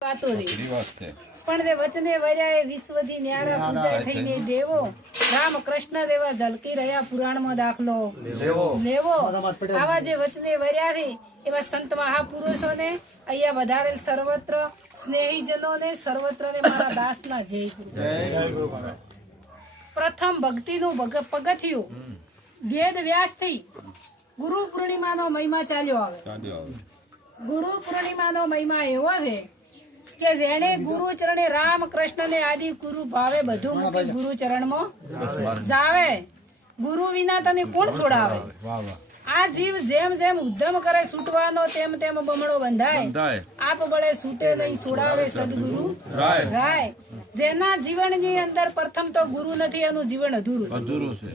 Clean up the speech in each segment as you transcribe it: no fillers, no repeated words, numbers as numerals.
પણ તે વચને વર્યાએ વિશ્વથી ન્યારા પૂજાય થઈને દેવો રામ કૃષ્ણ દેવા ઝલકી રહ્યા પુરાણમાં દાખલો લેવો આવા જે વચને વર્યા છે એવા સંત મહાપુરુષોને અહીંયા વધારેલ સર્વત્ર સ્નેહીજનોને સર્વત્ર ને મારા દાસના જય ગુરુ। પ્રથમ ભક્તિનું પગથિયું વેદ વ્યાસથી ગુરુ પૂર્ણિમાનો મહિમા ચાલ્યો આવે। ગુરુ પૂર્ણિમાનો મહિમા એવો છે કે જેને ગુરુ ચરણે રામ કૃષ્ણ ને આદિ ગુરુ ભાવે બધું મૂકી ગુરુ ચરણમાં જાવે। ગુરુ વિના તને કોણ છોડાવે? આ જીવ જેમ જેમ ઉદ્યમ કરે છૂટવાનો તેમ તેમ બમણો બંધાય। આપ બળે છૂટે નહીં છોડાવે સદગુરુ રાય। જેના જીવનની અંદર પ્રથમ તો ગુરુ નથી એનું જીવન અધૂરું છે।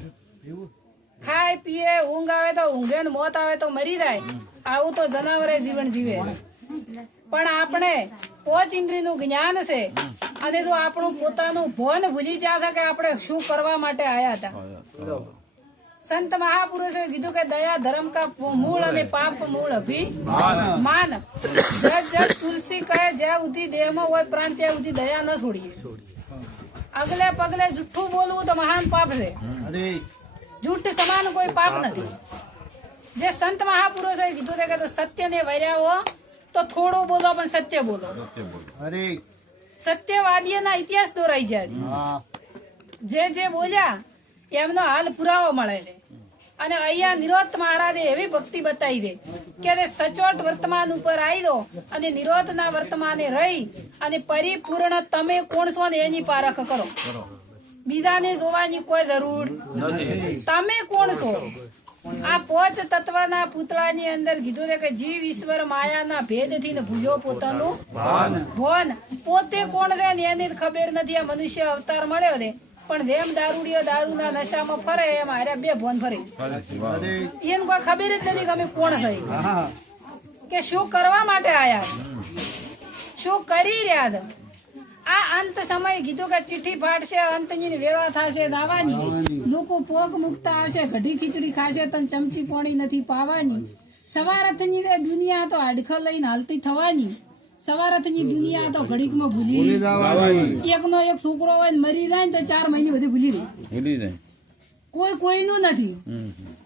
ખાય પીએ ઊંઘ આવે તો ઊંઘે ને મોત આવે તો મરી જાય, આવું તો જનાવરે જીવન જીવે। પણ આપણે પોચ ઇન્દ્રિયનું જ્ઞાન છે અને જો આપણું પોતાનું ભોન ભૂલી જાય કે આપણે શું કરવા માટે આયા હતા। સંત મહાપુરુષોએ કીધું કે દયા ધર્મ કા મૂળ અને પાપ મૂળ અભિમાન। જગ જગ તુલસી કહે જ્યાં સુધી દેહમાં હોય પ્રાણ ત્યાં સુધી દયા ન છોડીએ। અગલે પગલે જુઠ્ઠું બોલવું તો મહાન પાપ છે, જૂઠ સમાન કોઈ પાપ નથી। જે સંત મહાપુરુષોએ કીધું છે કે તો સત્ય ને વર્યાવો તો થોડું બોલો પણ સત્ય બોલો। સત્યવાદીઓના ઇતિહાસ દોરાઈ જાય, જે બોલ્યા એમનો હાલ પુરાવો મળે છે। અને અહીંયા નિરોધ મહારાજે એવી ભક્તિ બતાવી દે કે સચોટ વર્તમાન ઉપર આવી દો અને નિરોધના વર્તમાને રહી અને પરિપૂર્ણ તમે કોણ છો ને એની પારખ કરો। બીજાને જોવાની કોઈ જરૂર નથી, તમે કોણ છો? આ પોચ તત્વના પૂતળાની અંદર કીધું છે કે જીવ ઈશ્વર માયાના ભેદથી ને ભૂલ્યો પોતાનું ભોન। પોતે કોણ છે ને એની ખબર નથી। આ મનુષ્ય અવતાર મળ્યો છે પણ જેમ દારૂડિયો દારૂના નશામાં ફરે એમ હારે બે ભોન ફરે, એને કોઈ ખબર જ નથી કે અમે કોણ થઈ, કે શું કરવા માટે આયા, શું કરી રહ્યા હતા। આ અંત સમય કીધું કે ચીઠી ફાટશે, અંતની વેળા થશે દાવાની, લોકો પોક મુકતા આવશે, ઘડી ખીચડી ખાશે તન ચમચી પોણી નથી પાવાની। સવારથની દુનિયા તો હાડખર લઈને હાલતી થવાની, સવારથની દુનિયા તો ઘડીકમાં ભૂલી જવાની। એકનો એક છોકરો હોય ને મરી જાય ને તો 4 મહિને બધું ભૂલી જાય, કોઈ કોઈનું નથી।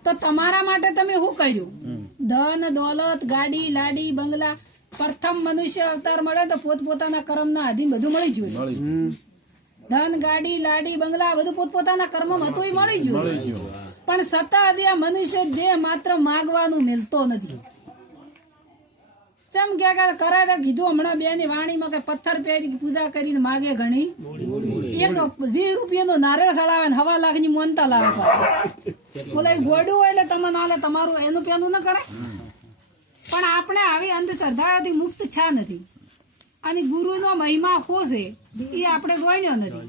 તો તમારા માટે તમે શું કર્યું? ધન દોલત ગાડી લાડી બંગલા, પ્રથમ મનુષ્ય અવતાર મળે તો પોતપોતાના કર્મના આધીન બધું મળી ગયું। ધન ગાડી લાડી બંગલા બધું પોતપોતાના કર્મમાં હતું મળી ગયું, પણ સતત આ મનુષ્ય દેહ માત્ર માગવાનું મિલતો નથી। ચમ કે કરે તો કીધું હમણાં બેની વાણીમાં કે પથ્થર પહેરી પૂજા કરીને માગે ઘણી, એક 20 રૂપિયાનો નારિયેળ સડાવે ને 1.25 લાખની મોનતા લાવે, બોલે ગોડું હોય એટલે તમે નાલે તમારું એનું પેલું ન કરે। પણ આપણે આવી અંધશ્રદ્ધાઓથી મુક્ત છા નથી, અને ગુરુનો મહિમા શું છે એ આપણે ગણ્યો નથી।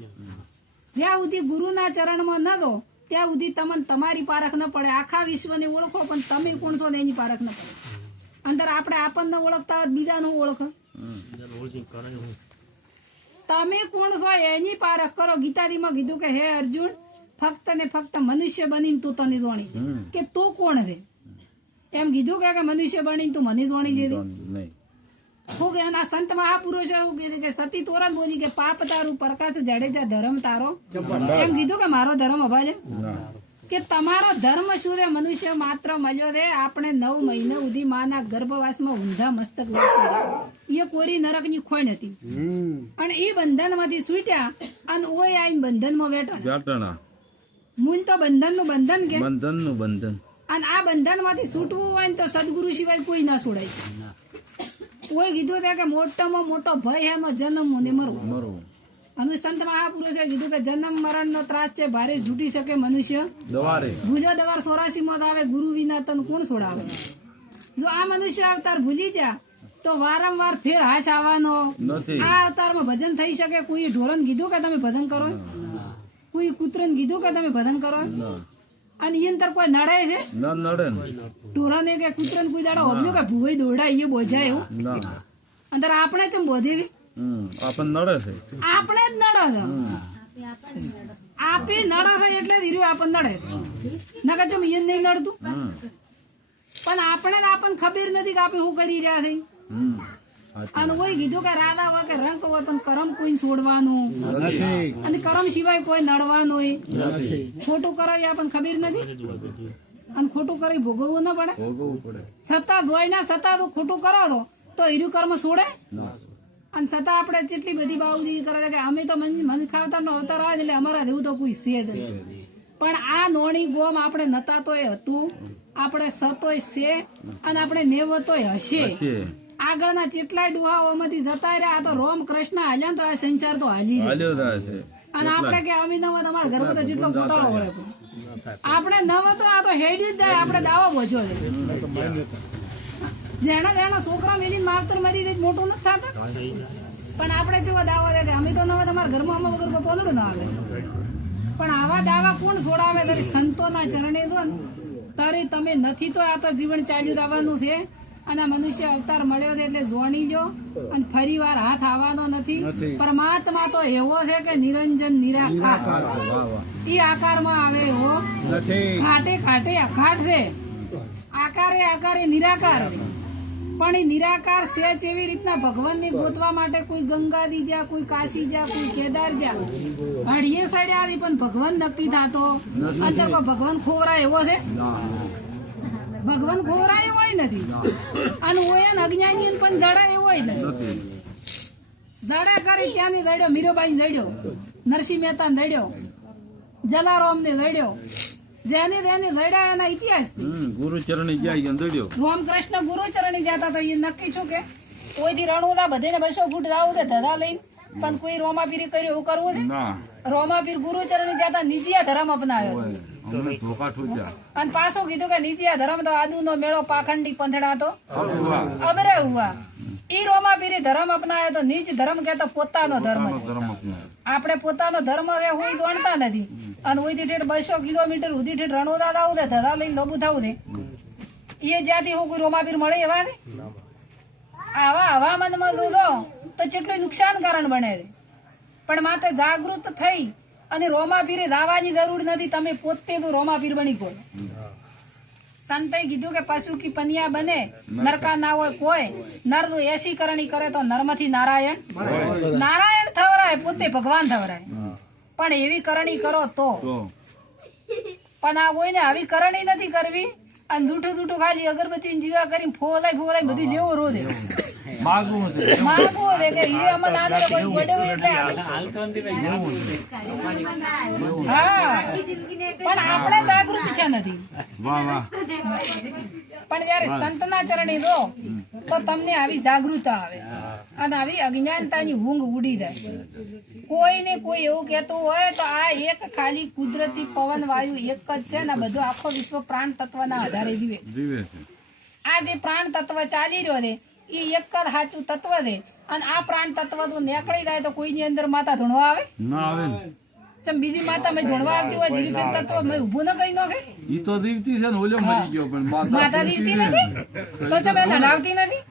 જ્યાં સુધી ગુરુના ચરણમાં ન દો ત્યાં સુધી તમને તમારી પારખ ન પડે। આખા વિશ્વને ઓળખો પણ તમે કોણ છો ને એની પારખ ન પડે। અંદર આપણે આપણને ઓળખતા હોય બીજાનું ઓળખ, તમે કોણ છો એની પારખ કરો। ગીતાજીમાં કીધું કે હે અર્જુન ફક્ત ને ફક્ત મનુષ્ય બનીને તું તને જોણી કે તું કોણ છે, એમ કીધું કે મનુષ્ય બનીને તું મને જોણી લીધી। શું કે આ સંત મહાપુરુષો એવું કીધું કે સતી તોરણ બોલી કે પાપ તારું પ્રકાશ જાડેજા ધર્મ તારો, એમ કીધું કે મારો ધર્મ અભાજે કે તમારો ધર્મ શું છે? મનુષ્ય માત્ર મળ્યો રે આપણે 9 મહિના સુધી માના ગર્ભવાસમાં ઊંધા મસ્તક એ કોરી નરકની ખોઈ નથી, અને એ બંધન માંથી છૂટ્યા અને ઓય આઈને બંધનમાં બેઠા। મૂળ તો બંધન નું બંધન કે બંધન, અને આ બંધન માંથી છૂટવું હોય ને તો સદગુરુ સિવાય કોઈ ના છોડાય। કોઈ કીધું કે મોટામાં મોટો ભય એનો જન્મ ને મરવું, અને સંત મહાપુરુષે કીધું કે જન્મ મરણ નો ત્રાસ છે ભારે છૂટી શકે મનુષ્ય ભૂલ્યો દવાર 84 મોત આવે, ગુરુ વિના તન કોણ છોડાવે। જો આ મનુષ્ય અવતાર ભૂલી જા તો વારંવાર ફેર હાચ આવવાનો નથી। આ અવતારમાં ભજન થઈ શકે? કોઈ ઢોરણ કીધું કે તમે ભજન કરો, કોઈ કૂતરને કીધું કે તમે ભજન કરો, અને એ અંદર કોઈ નડે છે? ઢોરને કે કૂતરને કોઈ દાડો હોબ્યો કે ભૂવાઈ દોડાય એ બોજાય એવું અંદર આપણે ચમ બોધેવી આપણે જ નડે છે, આપે નડે છે એટલે ધીરે આપણને નડે, નકર ચમ એ નહીં નડતું। પણ આપણને ખબર નથી કે આપણે શું કરી રહ્યા છે। અને કોઈ કીધું કે રાધા હોય કે રંગ હોય પણ કરમ કોઈ છોડવાનું અને કરમ સિવાય કોઈ નડવાનું ખોટું કરો એ આપણને ખબર નથી અને ખોટું કરી ભોગવવું ના પડે સત્તા જોઈ ના સત્તા તો ખોટું કરો તો એનું કર્મ છોડે અને છતાં આપણે જેટલી બધી બાઉજી કરે કે અમે તો મન ખાવતા નો અવતાર આવે એટલે અમારા જેવું તો કોઈ છે જ પણ આ નોણી ગોમ આપણે નતા તોય હતું આપણે સતોય છે અને આપણે નેવતોય હશે આગળના કેટલાય ડુહાઓમાંથી જતા રહ્યા આ તો રોમ કૃષ્ણ હાલ્યા તો આ સંસાર તો હાલી અને આપણે કે અમે નવ તમારા ઘરમાં તો જેટલો ગોટાળો વળે આપણે નવ તો આ તો હેડ્યું જ જાય આપણે દાવો બોજો છે જેના છોકરા મેલી માવતર મારી રીત મોટું નથી થતા પણ આપણે જેવો દાવો દે કે અમે તો નવા તમારા ઘરમાં અમે વગર પોદડું ના આવે પણ આવા દાવા કોણ છોડાવે તારી સંતોના ચરણે દો ને તારે તમે નથી તો આ તો જીવન ચાલ્યું આવવાનું છે અને મનુષ્ય અવતાર મળ્યો છે એટલે જોણી લ્યો અને ફરી વાર હાથ આવવાનો નથી પરમાત્મા તો એવો છે કે નિરંજન નિરાકાર ઈ આકારમાં આવે એવો ખાટે ખાટે અખાટ છે આકારે આકારે નિરાકાર પણ એ નિરાકાર છે એવી રીતના ભગવાનને ગોતવા માટે કોઈ ગંગાજી જા કોઈ કાશી જા કોઈ કેદાર જા હળીએ સડ્યા પણ ભગવાન નક્કી થતો અંદર કોઈ ભગવાન ખોવરા એવો છે ભગવાન ખોવરા એવો નથી અને ઓય અજ્ઞાની પણ જડા એવો નથી જડે કરી ચાની દડ્યો મીરાબાઈ દડ્યો નરસિંહ મહેતા દડ્યો જલારામ ને દડ્યો જેને તેને દડ્યા એના ઇતિહાસ ગુરુચરણી જાય દડ્યો રામકૃષ્ણ ગુરુચરણી જતા તો એ નક્કી છું કે કોઈથી રણુદા બધે 200 ફૂટ જાવું છે ધધા લઈને પણ કોઈ રોમાપીરી કર્યું એવું કરવું છે રોમાપીર ગુરુચરણી જતા નીચિયા ધર્મ અપનાવ્યો અને પાછો કીધું કે નીચિયા ધર્મ તો આદુ નો મેળો પાખંડી પંથડા તો અબરે હુઆ ઈ રોમાપીરી ધર્મ અપનાવ્યો તો નીચ ધર્મ કે તો પોતાનો ધર્મ આપણે પોતાનો ધર્મ હોય ગણતા નથી અને ઓઈથી ઠેઠ 200 કિલોમીટર સુધી ઠેઠ રણોદા આવું છે ધધા લઈને લોબુ થવું છે એ જ્યાંથી હું કોઈ રોમાપીર મળે એવા ને આવા હવામાનમાં દૂધો તો કેટલું નુકસાનકારણ બને છે પણ માત્ર જાગૃત થઈ અને રોમાપીરે દાવાની જરૂર નથી તમે પોતે તો રોમાપીર બની ગયો સંતે કીધું કે પશુ કી પનિયા બને નરકા ના હોય કોઈ નર તો એસી કરણી કરે તો નરમાંથી નારાયણ નારાયણ થવરાય પોતે ભગવાન થવરાય પણ એવી કરણી કરો તો પણ આ કોઈને આવી કરણી નથી કરવી અને દૂઠું દૂઠું ખાલી અગરબત્તી જીવા કરીને ફોલાઈ બધું લેવો રોજ માગવું કે એ અમને આને કોઈ ગોડ્યો એટલે હા પણ આપણે જાગૃત છે નથી પણ જયારે સંતના ચરણે દો તો તમને આવી જાગૃતતા આવે અને આવી અજ્ઞાનતાની ઊંઘ ઉડી જાય કોઈને કોઈ એવું કહેતું હોય તો આ એક ખાલી કુદરતી પવન વાયુ એક જ છે ને બધું આખો વિશ્વ પ્રાણ તત્વના આધારે જીવે છે આ જે પ્રાણ તત્વ ચાલી રહ્યો છે એ એક જ સાચું તત્વ છે અને આ પ્રાણ તત્વ તો નીકળી જાય તો કોઈની અંદર માતા ધૂણવા આવે ના આવે ચમ બીજી માતા મેં ધૂણવા આવતી હોય જીવી ફેર તત્વ મેં ઊભું ન કરી નાખે ઈ તો દીવતી છે ને ઓલો મરી ગયો પણ માતા દીવતી નથી તો ચમ એને નડાવતી નથી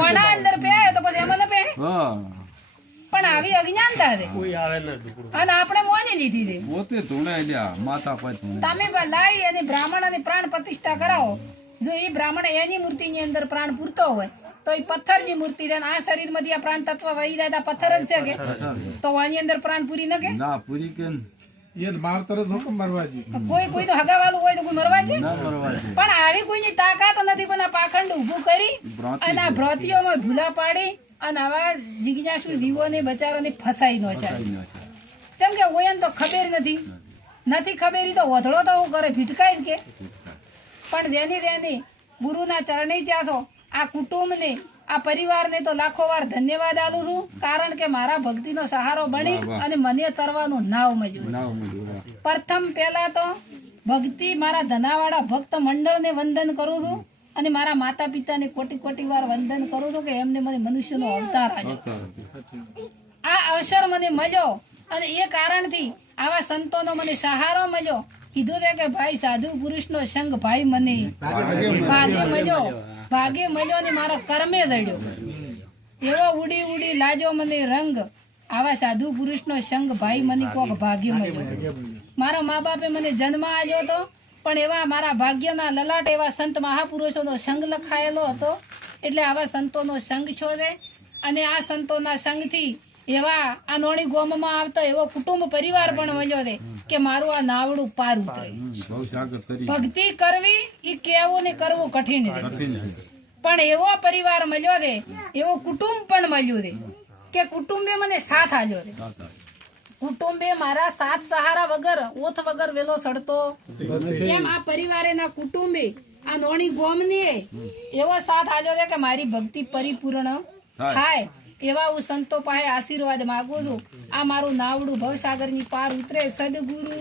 વડા અંદર પે તો પછી એમાં ન પે પણ આવી અજ્ઞાનતા છે અને આપણે મોની લીધી છે પોતે ધૂણે લ્યા માતા પછી તમે લાઈ અને બ્રાહ્મણ અને પ્રાણ પ્રતિષ્ઠા કરાવો જો એ બ્રાહ્મણ એની મૂર્તિની અંદર પ્રાણ પૂરતો હોય તો એ પથ્થરની મૂર્તિ છે આ શરીરમાંથી આ પ્રાણ તત્વ વહી જાય તો પથ્થર જ છે કે તો આની અંદર પ્રાણ પૂરી ન કે ના પૂરી કે કોઈ તો હગાવાળું હોય તો કોઈ મરવા છે પણ આવી કોઈની તાકાત નથી પણ આ પાખંડ ઉભું કરી અને આ ભ્રતિઓમાં ભૂલા પાડી અને આવા જિજ્ઞાસુ જીવોને બચારાને ફસાઈ નો છે કેમ કે ઓયન તો ખબર નથી ખબર તો વધડો તો હું કરે ભીટકાઈ કે પણ જેની ગુરુના ચરણે જ્યાં તો આ કુટુંબને આ પરિવારને તો લાખો વાર ધન્યવાદ આલું છું કારણ કે મારા ભક્તિનો સહારો બની અને મને તરવાનું નાવ મળ્યું પ્રથમ પહેલા તો ભક્તિ મારા ધનાવાળા ભક્ત મંડળને વંદન કરું છું અને મારા માતા પિતાને કોટી વાર વંદન કરું છું કે એમને મને મનુષ્યનો અવતાર આપ્યો આ અવસર મને મળ્યો અને એ કારણથી આવા સંતોનો મને સહારો મળ્યો કીધું કે ભાઈ સાધુ પુરુષનો સંગ ભાઈ મને ભાગે મળ્યો ને મારા કર્મે દડ્યો એવો ઉડી લાજો મને રંગ આવા સાધુ પુરુષનો સંગ ભાઈ મને કોક ભાગ્ય મળ્યો મારા મા બાપે મને જન્મ આપ્યો હતો પણ એવા મારા ભાગ્યના લલાટ એવા સંત મહાપુરુષોનો સંગ લખાયેલો હતો એટલે આવા સંતોનો સંગ છો છે અને આ સંતોના સંગથી એવા આ નોણી ગોમમાં આવતો એવો કુટુંબ પરિવાર પણ મળ્યો છે કે મારું આ નાવડું પાર ઉતરે. ભવસાગર કરી ભક્તિ કરવી એ કેવું ને કરવું કઠિન છે, કઠિન છે. પણ એવો પરિવાર મળ્યો છે, એવો કુટુંબ પણ મળ્યું છે કે કુટુંબે મને સાથ આલ્યો છે. દાતા. કુટુંબે મારા સાથ સહારા વગર ઓથ વગર વેલો સડતો એમ આ પરિવારેના કુટુંબે આ નોણી ગોમને એવો સાથ આલ્યો છે કે મારી ભક્તિ પરિપૂર્ણ થાય. એવા હું સંતો પાસે આશીર્વાદ માંગુ છું. આ મારું નાવડું ભવસાગરની પાર ઉતરે. સદગુરુ